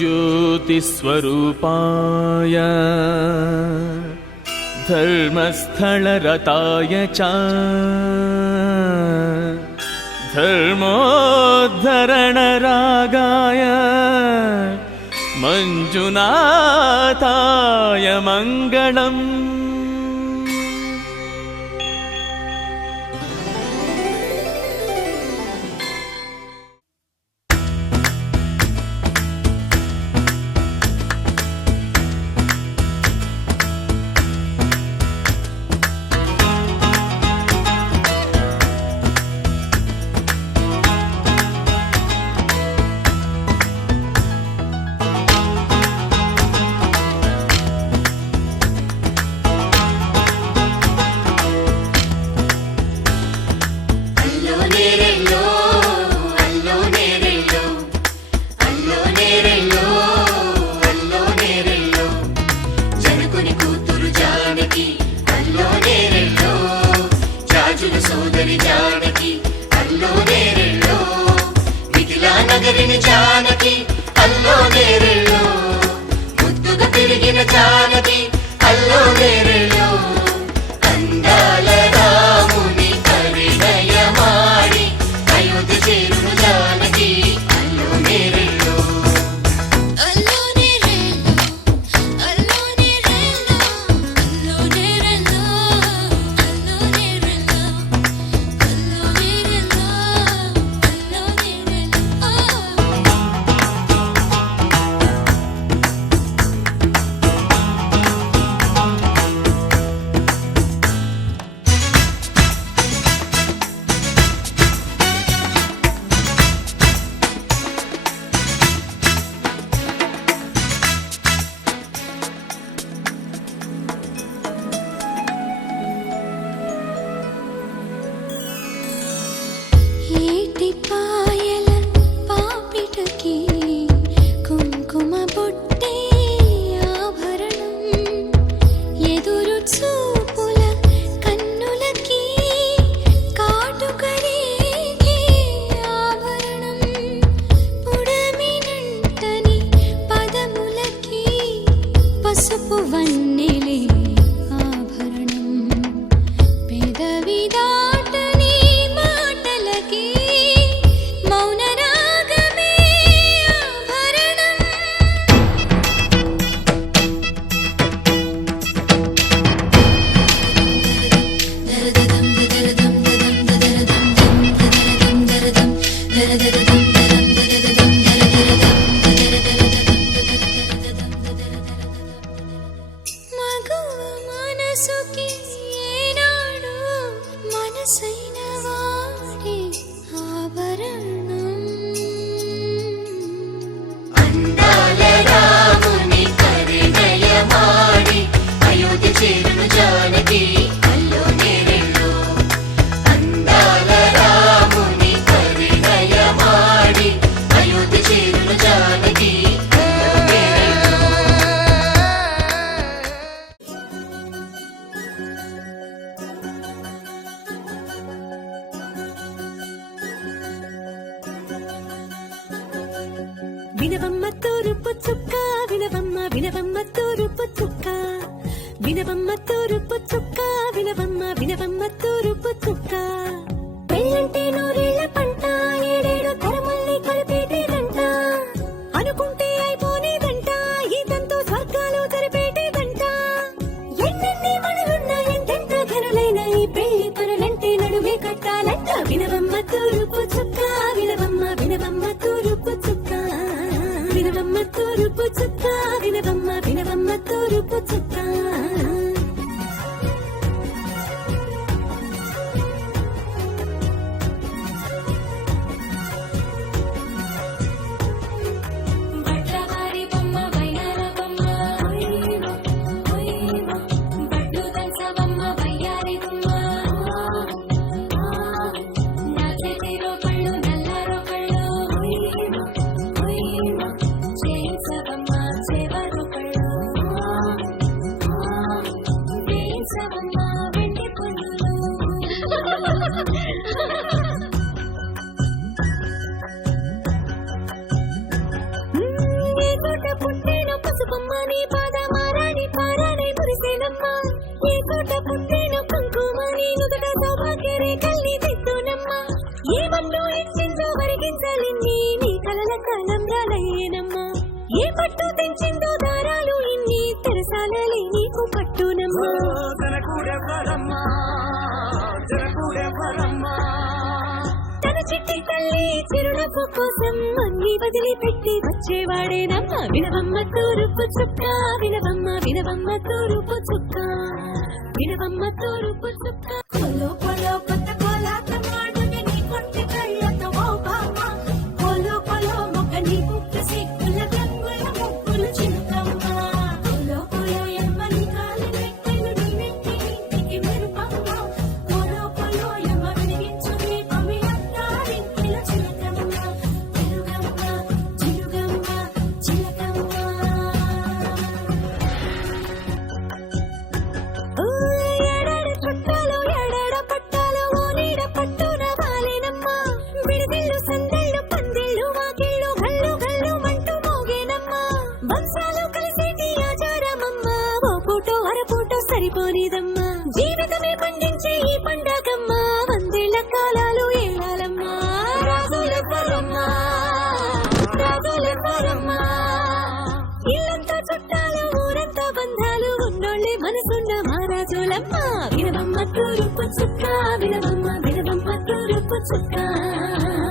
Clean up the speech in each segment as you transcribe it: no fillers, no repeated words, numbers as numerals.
ज्योतिस्वरूपाय धर्मस्थलरताय च धर्मोद्धरणरागाय मंजुनाथाय मंगलम्। जानकी अल्लो नेरेलो मुद्दुगा तिरिगिन जानकी अल्लो नेरेलो अंदाल रामुनि परिणयमाडि अयोध्य चेरुनु जानकी अल्लो नेरेलो अल्लो नेरेलो अल्लो नेरेलो अल्लो नेरेलो अल्लो नेरेलो अल्लो नेरेलो अल्लो नेरेलो పాయల పాపిటకి కుంకుమ బొట్టే ఆభరణం ఎదురు చూపుల కన్నులకి కాటుకరేగే ఆభరణం పుడమినంటని పదములకి పసుపు వన్నెలే ఆభరణం పెదవి దాటని మాటలకి మౌన రాగమే ఆభరణం దరదం దరదం దరదం దరదం దరదం దరదం మగువ మనసుకి ఏనాడు మనసైన వాడే ఆభరణం అందాల రాముని పరిణయమాడి అయోధ్య చేరును జానకి అల్లో నేరెల్లో అందాల రాముని పరిణయమాడి అయోధ్య చేరును జానకి అల్లో నేరెల్లో వినవమ్మ తూరుపు చుక్క వినవమ్మ వినవమ్మ తూరుపు చుక్క వినవమ్మ తూరుపు చుక్క వినవమ్మ వినవమ్మ తూరుపు చుక్క పెళ్ళంటే నూరేళ్ల పంట ఏడేడు తరముల్ని కలిపేటేదంట అనుకుంటే అయిపోనేదంట ఇదంతో స్వర్గాలు జరిపేటేదంట ఎన్నెన్ని మనలున్నా ఎంతెంత ఘనులైన ఈ పెళ్లి పనులంటే నడుమే కట్టాలంట వినవమ్మ తూరుపు చుక్క వినవమ్మ వినవమ్మ తూరుపు చుక్క వినవమ్మ తూరుపు చుక్క వినవమ్మ వినవమ్మ తూరుపు చుక్క బట్లవారి బొమ్మ వైనాల బొమ్మ ఓయ్వో ఓయ్వో బట్లు దంచవమ్మ వయ్యారి గుమ్మ నా చేతిలో కళ్ళు నల్లారో కళ్ళు ఓయ్వో ఓయ్వో చేయించవమ్మ చేవరు కళ్ళు కుంకుమని పాదమారాణి పారాణి మురిసేనమ్మ ఏ కోట పుట్టేను కుంకుమని నుదుట సౌభాగ్య రేఖల్ని దిద్దునమ్మ ఏ మన్ను ఇచ్చిందో వరిగించలిన్ని నీ కలల కలంబ్రాలయ్యేనమ్మా ఏ పట్టు తెంచిందో దారాలు ఇన్ని తెరసాలలే నీకు పట్టునమ్మా తన చిట్టి తల్లి చిరునవ్వు కోసం అన్ని వదిలిపెట్టి వచ్చేవాడేనమ్మా వినవమ్మ తూరుపు చుక్క వినవమ్మ వినవమ్మ తూరుపు చుక్క వినవమ్మ తూరుపు చుక్క కొలో కొలో కొత్త కోలాటం ఆడునే నీ కొట్టి కళ్ళతో ఓ బామ్మ కొలో కొలో మొక్క నీ ముక్క సిక్కుల గంగుల ముక్కులు చిలుకమ్మ కొలో కొలో ఎమ్మని కాలి రెక్కలు నీ నెత్తి ఇంటికి మెరుపమ్మ కొలో కొలో ఎమ్మ వెలిగించు దీపమి అత్తారింటిల చిలకమ్మ చిలుగమ్మ చిలుగమ్మ చిలకమ్మ ఎడాడ చుట్టాలు ఎడాడ పట్టాలు ఓ నీడ పట్టున వాలేనమ్మ విడిదిల్లు సందెళ్ళు పందిళ్ళు వాకిళ్ళు గల్లు గల్లు మంటూ మోగేనమ్మ వంశాలు కలిసేటి ఆచారమమ్మ ఓ పూటో అరపూటో సరిపోనిదమ్మ జీవితమే పండించే ఈ పండగమ్మ వందేళ్ల కాలాలు ఏలాలమ్మ రాజులెవ్వరమ్మా రాజులెవ్వరమ్మా ఇల్లంతా చుట్టాలు ఊరంతా బంధాలు ఉన్నోళ్ళే మనసున్న మహారాజులమ్మ వినవమ్మ తూరుపు చుక్క వినవమ్మ వినవమ్మ తూరుపు చుక్క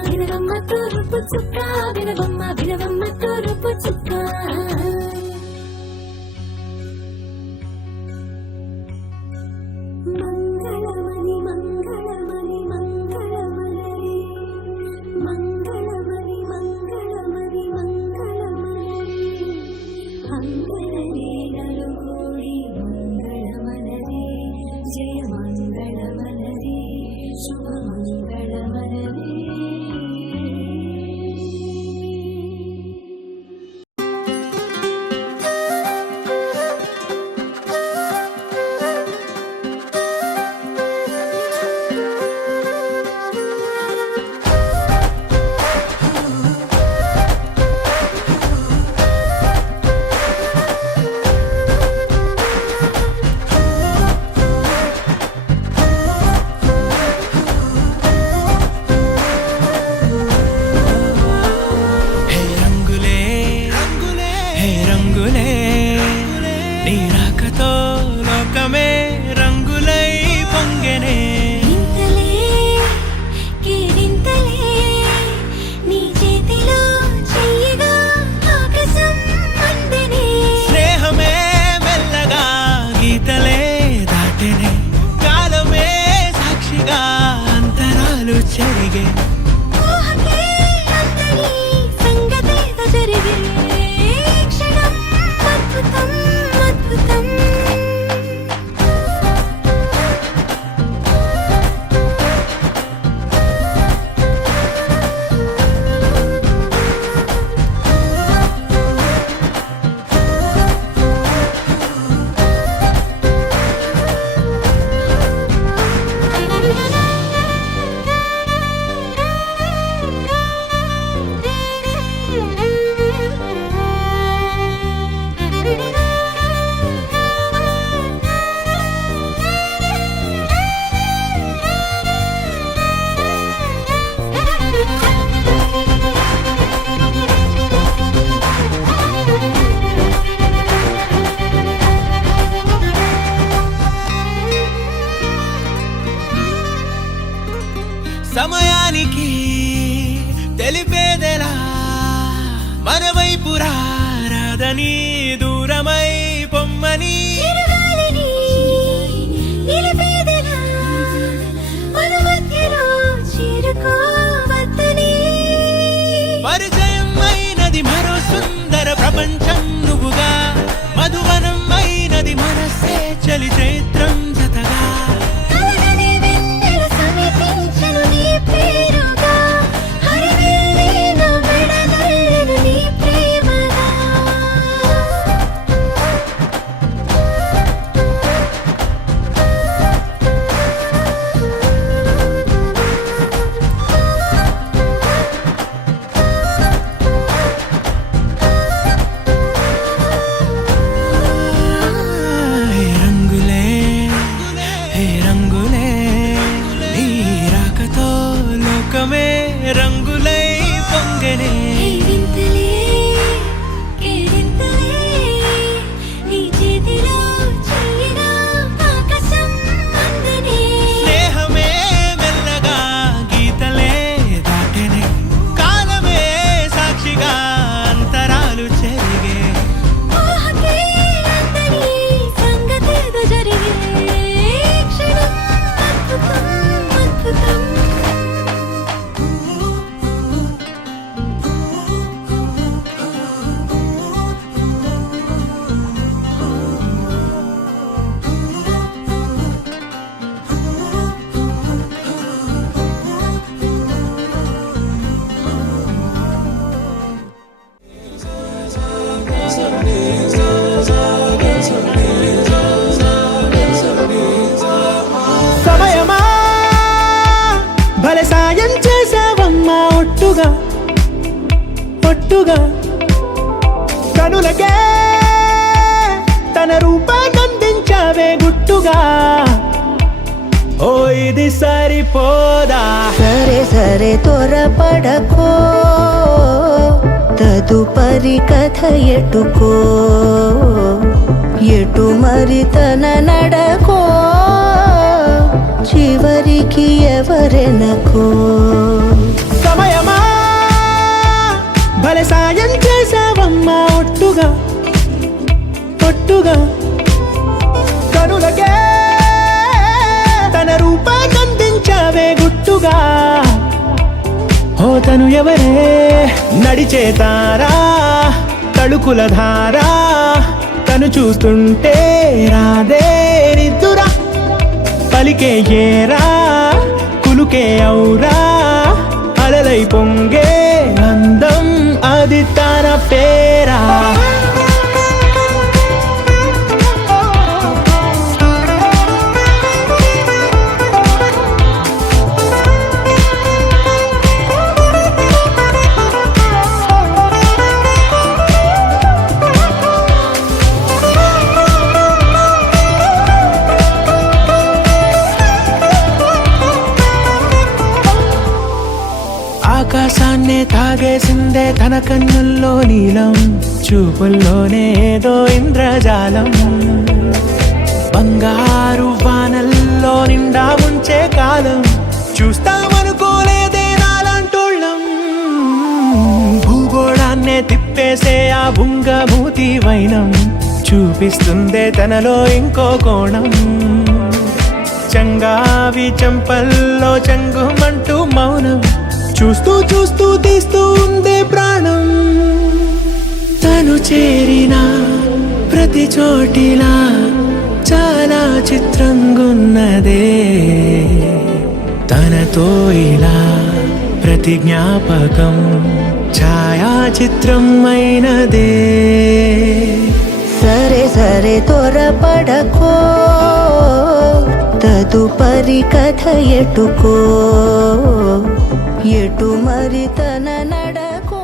వినవమ్మ తూరుపు చుక్క వినవమ్మ వినవమ్మ తూరుపు చుక్క మంగళమణి మంగళమణి మంగళమణి మంగళమణి మంగళమణి మంగళమణి అంగళనే నలుగోడి మంగళమణి జయ మంగళమణి శుభ మంగళమణి హే రంగులే హే రంగులే నీ రాకతో లోకమే రంగులై పొంగెనే ఇంతలే కేరింతలే నీ చేతిలో చెయ్యగా ఆకాశం అందనే స్నేహమే మెల్లగా గీతలే దాటెనే కాలమే సాక్షిగా అంతరాలు చెరిగే ఊహకే అందని సంగతేదో జరిగే క్షణం అద్భుతం అద్భుతం సమయానికి తెలిపేదెలా మన వైపు రాదని దూరమై పొమ్మని చిరుగాలిని నిలిపేదెలా మన మధ్యలో చేరుకోవద్దని పరిచయం అయినది మరో సుందర ప్రపంచం నువ్వుగా మధువనం అయినది మనసే చలి చైత్రం జతగా కలగని వెన్నెల సమీపించను నీ పేరుగా హరివెల్లి నా మెడదల్లెను నీ ప్రేమగా ఒట్టుగా కనులకే తన రూపాన్నందించావే గుట్టుగా ఓ ఇది సరిపోదా సరే సరే త్వరపడకో తదుపరి కథ ఎటుకో ఎటు మరి తన నడకో చివరికి ఎవరెనకో సమయమా భలే సాయం చేసావమ్మా ఒట్టుగా ఒట్టుగా కనులకే తన రూపాన్నందించావే గుట్టుగా ఓ తను ఎవరే నడిచే తారా తళుకుల ధారా తను చూస్తుంటే రాదే నిద్దురా పలికే ఏరా కులుకే ఔరా అలలై పొంగే అందం అది తన పేరా ఆకాశాన్నే తాగేసిందే తన కన్నుల్లో నీలం చూపుల్లోనే ఏదో ఇంద్రజాలం బంగారు వానల్లో నిండా ఉంచే కాలం చూస్తామనుకోలేదే నాలాంటోళ్ళం భూగోళాన్నే తిప్పేసే ఆ బుంగమూతి వైనం చూపిస్తుందే తనలో ఇంకో కోణం చంగావి చంపల్లో చంగుమంటూ మౌనం చూస్తూ చూస్తూ తీస్తూ ఉందే ప్రాణం తను చేరిన ప్రతి చోటిలా చాలా చిత్రంగున్నదే తనతో ఇలా ప్రతి జ్ఞాపకం ఛాయాచిత్రం అయినదే సరే సరే త్వరపడకో తదుపరి కథ ఎటుకో ఎటు మరి తన నడకో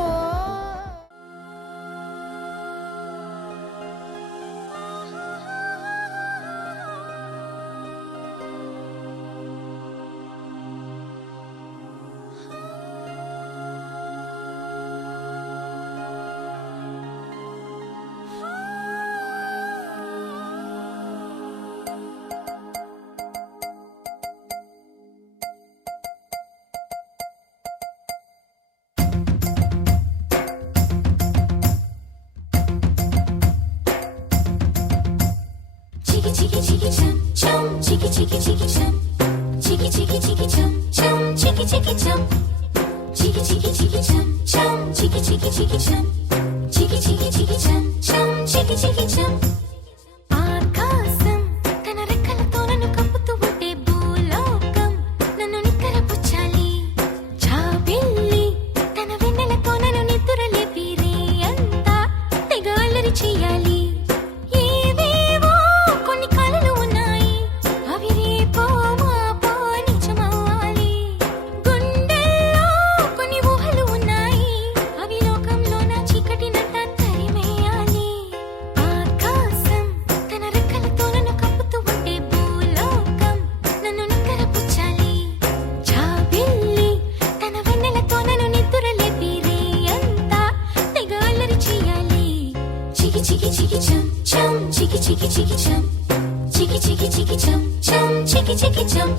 Chiki chiki chum chum, chiki chiki chiki chum, chiki chiki chiki chum chum, chiki chiki chum, chiki chiki chiki chum chum, chiki chiki chiki chum, chiki chiki chiki chum chum, chiki chiki chum. ఆకాశం తన రెక్కలతో నన్ను కప్పుతూ ఉంటే భూలోకం నన్ను నిక్కరపుచ్చాలి జాబిల్లి తన వెన్నెలతో నన్ను నిద్రలేపి రే అంతా తెగ అల్లరి చెయ్యాలి Chiki chiki chum chum, chiki chiki chiki chum, chiki chiki chiki chum chum, chiki chiki chum,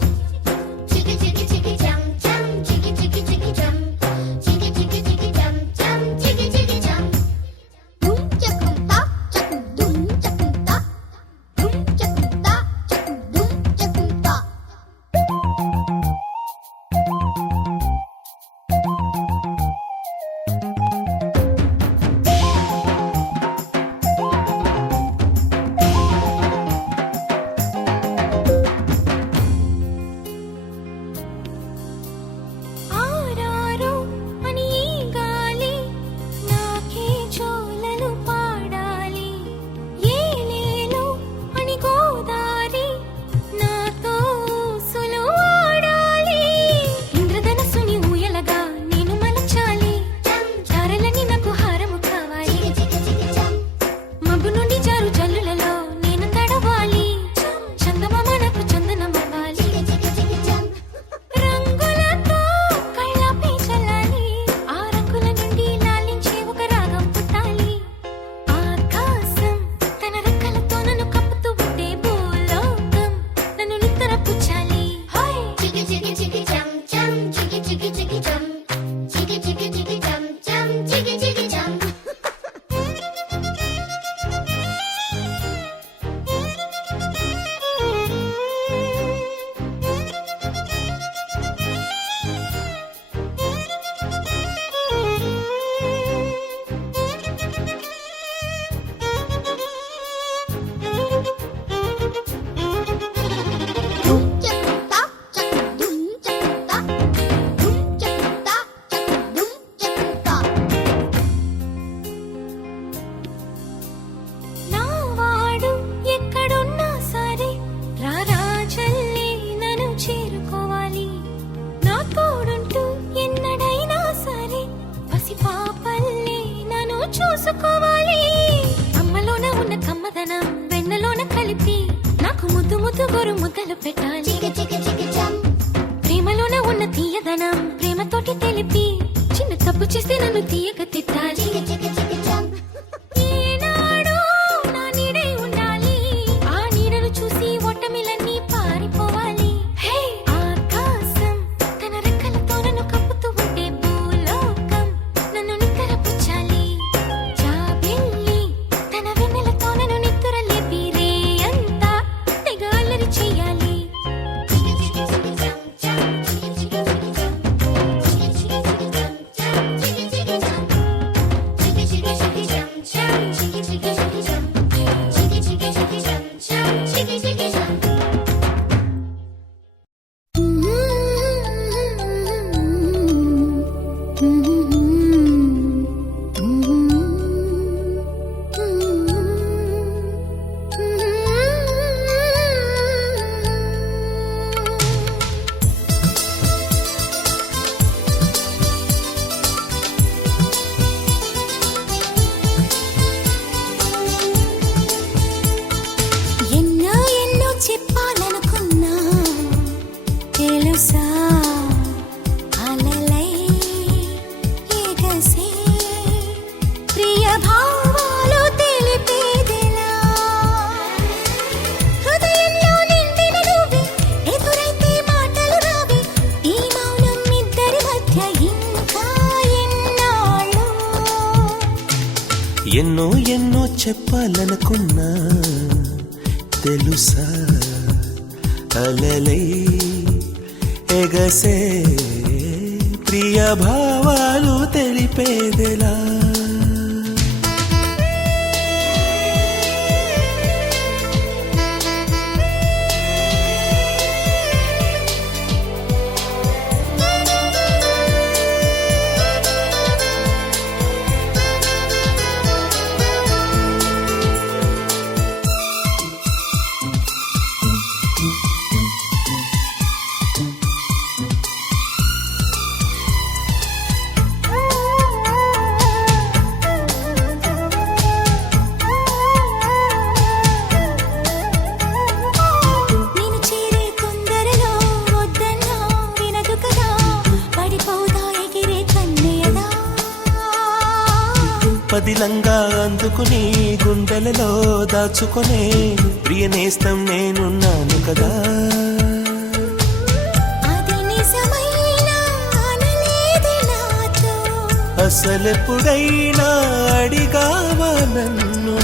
chiki chiki chiki chum chum, chiki chiki chiki chum, chiki chiki chiki chum chum, chiki chiki chum. Dum chakum ta, chakum dum chakum ta, dum chakum ta, chakum dum chakum ta. పూసుకోవాలి అమ్మలోన ఉన్న కమ్మదనం వెన్నలోన కలిపి నాకు ముద్దు ముద్దు గొరు ముద్దలు పెట్టాలి ప్రేమలోన ఉన్న తీయదనం ప్రేమతోటి తెలిపి చిన్న తప్పు చేస్తే నన్ను తీయక తిట్టాలి ఈనాడు నా నీడై ఉండాలి ఆ నీడను చూసి ఓటమిలన్నీ పారిపోవాలి హే ఆకాశం తన రెక్కలతో నన్ను కప్పుతూ ఉంటే భూలోకం నన్ను నిద్రపుచ్చాలి జాబిల్లి తన వెన్నెలతో నన్ను నిద్ర లేపి రే అంతా తెగ అల్లరి చెయ్యాలి ఎన్నో ఎన్నో చెప్పాలనుకున్నా తెలుసా అలలై ఎగసే ప్రియ భావాలు తెలిపేదెలా హృదయంలో నిండిన నువ్వే ఎదురైతే మాటలు రావే ఈ మౌనం ఇద్దరి మధ్య ఇంకా ఎన్నాళ్ళు ఎన్నో ఎన్నో చెప్పాలనుకున్నా తెలుసా అలలై ఎగసే ప్రియ భావాలు తెలిపేదెలా నేను చేరే తొందరలో వద్దన్నా వినదు కదా పడిపోదా ఎగిరే కన్నయ్యదా పదిలంగా అందుకుని గుండెలలో దాచుకునే ప్రియనేస్తం నేనున్నాను కదా అది నిజమైనా అనలేది నాతో అసలెప్పుడైనా అడిగావా నన్ను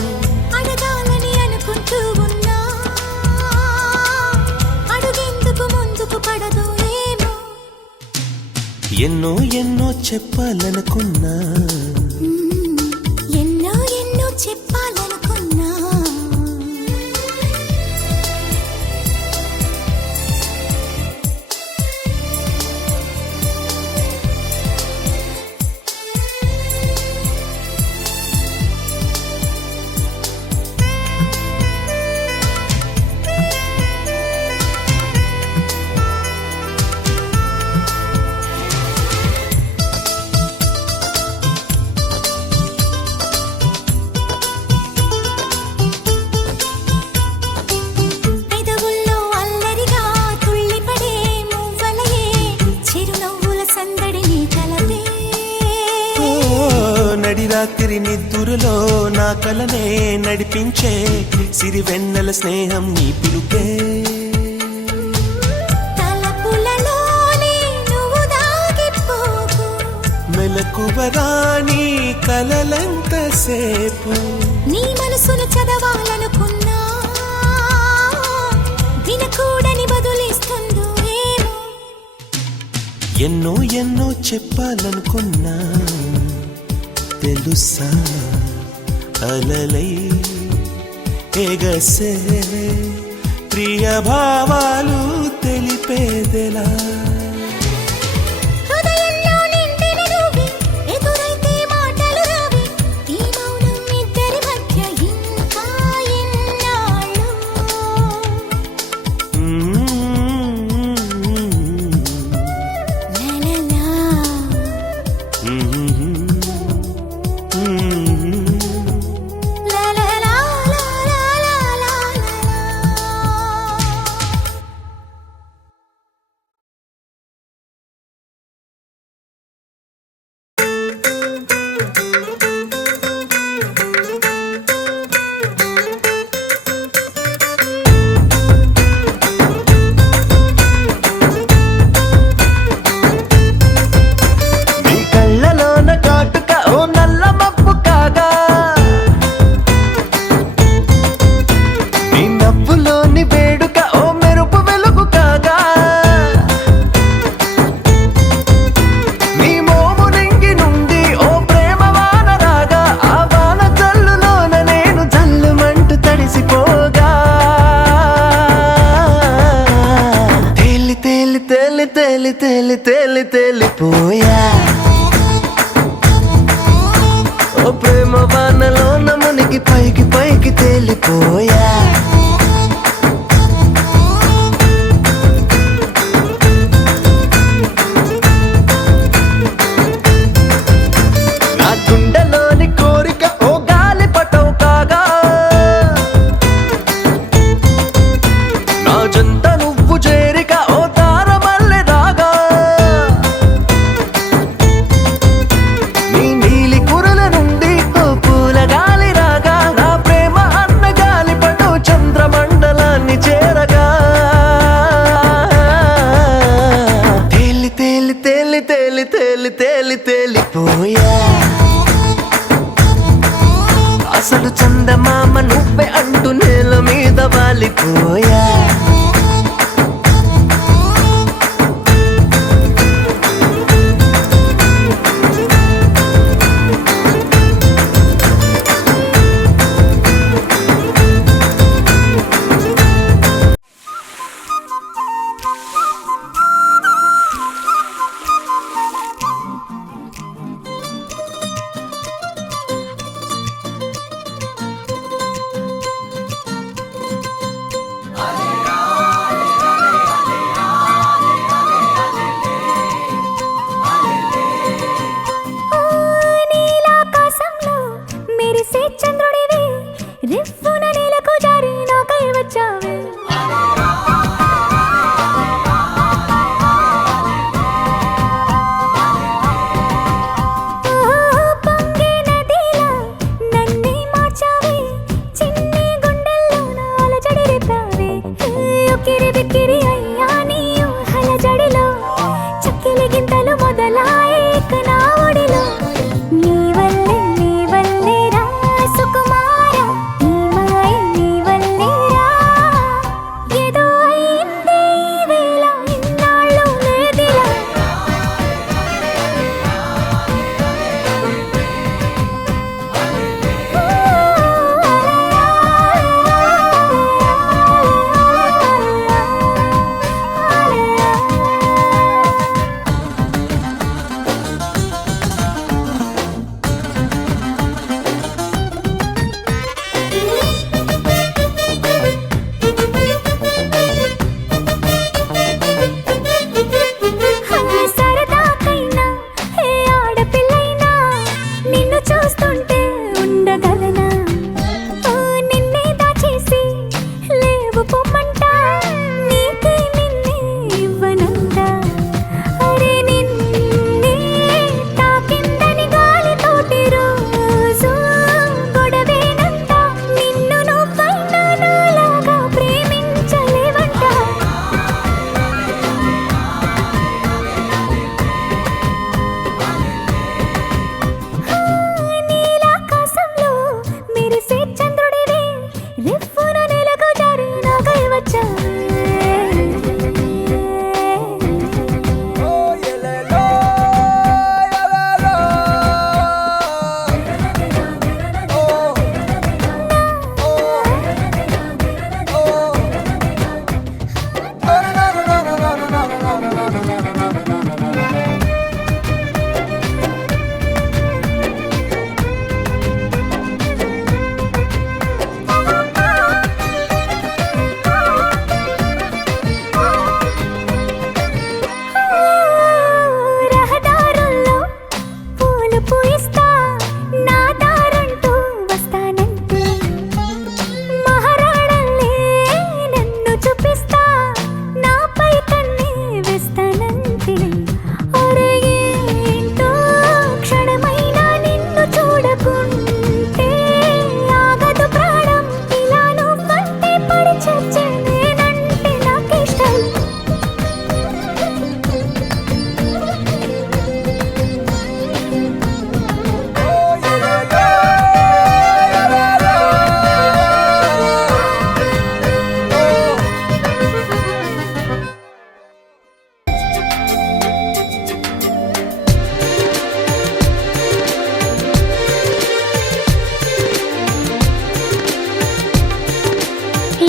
అడగాలని అనుకుంటూ ఉన్నా అడుగెందుకు ముందుకు పడదు ఏమో ఎన్నో ఎన్నో చెప్పాలనుకున్నా ఎన్నో ఎన్నో చెప్పాలనుకున్నా పెదవుల్లో అల్లరిగా తుళ్ళిపడే మువ్వలయే చిరునవ్వుల సందడిని కలదే ఓ, నడిరాత్రి నిద్దురులో నా కలనే నడిపించే సిరివెన్నెల స్నేహం నీ పిలుపే తలపులలోనే నువ్వు దాగిపోకు మెలకువరాని కలలంతసేపు నీ మనసును చదవాలనుకున్నా వినకూడని బదులిస్తుందో ఏమో ఎన్నో ఎన్నో చెప్పాలనుకున్నా తెలుసా అలలై ఎగసే ప్రియ భావాలు తెలిపేదెలా హృదయంలో నిండిన నువ్వే ఎదురైతే మాటలు రావే ఈ మౌనం ఇద్దరి మధ్య ఇంకా ఎన్నాళ్ళు లలలా Mm-hmm. తేలి తేలి తేలిపోయా ఓ ప్రేమ వానలో నమునికి పైకి పైకి తేలిపోయా నా గుండెలోని కోరిక ఓ గాలి పటం కాగా నా జంట నువ్వు చేరిక ఓ తార మల్లె రాగా నీ నీలి కురల నుండి ఓ పూల గాలి రాగా నా ప్రేమ అన్న గాలి పటో చంద్రమండలాన్ని చేరగా తేలి తేలి తేలి తేలి తేలి తేలి తేలిపోయా అసలు చందమామ నువ్వే అంటూ నేల మీద వాలిపోయా నీలాకాశంలో మెరిసే చంద్రుడివి రిఫ్ఫున నేలకు జారి నాకై వచ్చావే పొంగే నదిలా నన్నే మార్చావే చిన్ని గుండెల్లోన అలజడి రేపావే ఉక్కిరి బిక్కిరి అయ్యా నీ ఊహల జడిలో చక్కిలి గింతలు మొదలాయే నా ఒడిలో నీ వల్లే రా సుకుమార నీ మాయ నీ వల్లే రా ఏదో అయిందే ఈ వేళ ఇన్నాళ్ళు లేదిలా సరదాకైనా ఏ ఆడపిల్లైనా నిన్ను చూస్తుంటే ఉండగలనా నిన్నే దాచేసి లేవు పొమ్మంట నీకే నిన్నే ఇవ్వనందా అరే నిన్నే తాకిందని గాలితోటి రోజు గొడవేనంట నిన్ను నువ్వైనా నాలాగా ప్రేమించలేవంట నీలాకాశంలో మెరిసే చంద్రుడివి రిఫ్ఫున నేలకు జారి నాకై వచ్చావే రహదారుల్లో పూలు పూయిస్తా నా దారంటూ వస్తానంటే మహారాణల్లే నన్ను చూపిస్తా నాపై కన్నే వేస్తానంటే అరే ఏంటో క్షణమైనా నిన్ను చూడకుంటే ఆగదు ప్రాణం ఇలా నువ్వంటే పడి చచ్చే నేనంటే నాకిష్టం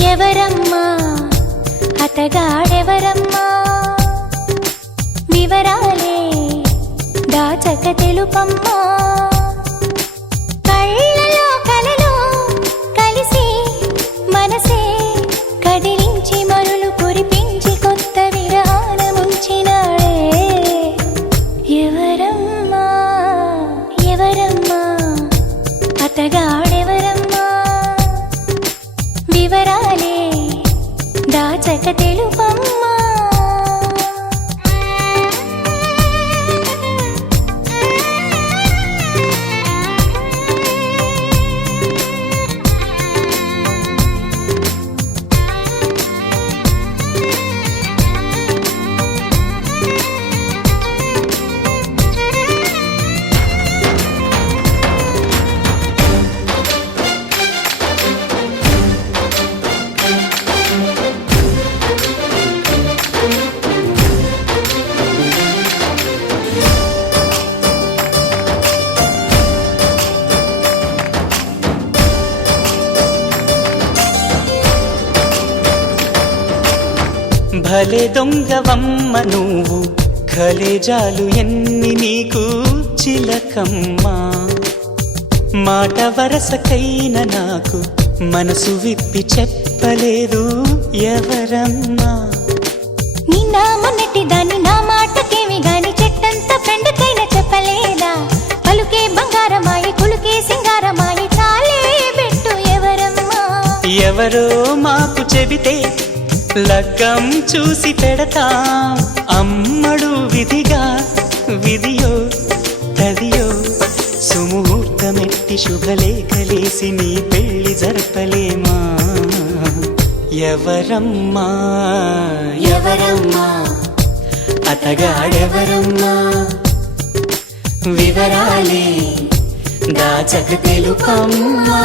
ఎవరమ్మా అతగాడెవరమ్మా తెలుపమ్మా కళ్ళలో కలలో కలిసి మనసే కదిలించి మరులు కురిపించి కొత్త విరాన ముంచినాడే ఎవరమ్మా ఎవరమ్మా అతగాడెవరమ్మా వివరాలే దాచక తెలుపమ్మా భలే దొంగవమ్మ నువ్వు ఖలేజాలు ఎన్ని నీకు చిలకమ్మా మాట వరసకైన నాకు మనసు విప్పి చెప్పలేదు ఎవరమ్మా నిన్న మొన్నటి దాన్ని నా మాటకేమి గాని చెట్టంత ఫ్రెండ్కైన చెప్పలేదా పలుకే బంగారమాయి కులుకే సింగారమాయి చాలే పెట్టు ఎవరమ్మా ఎవరో మాకు చెబితే లగ్గం చూసి పెడతాం అమ్మడు విధిగా విధియో తదియో సుముహూర్తమెట్టి శుభలేఖలేసి నీ పెళ్లి జరపలేమా ఎవరమ్మా ఎవరమ్మా అతగాడెవరమ్మా వివరాలే దాచక తెలుపమ్మా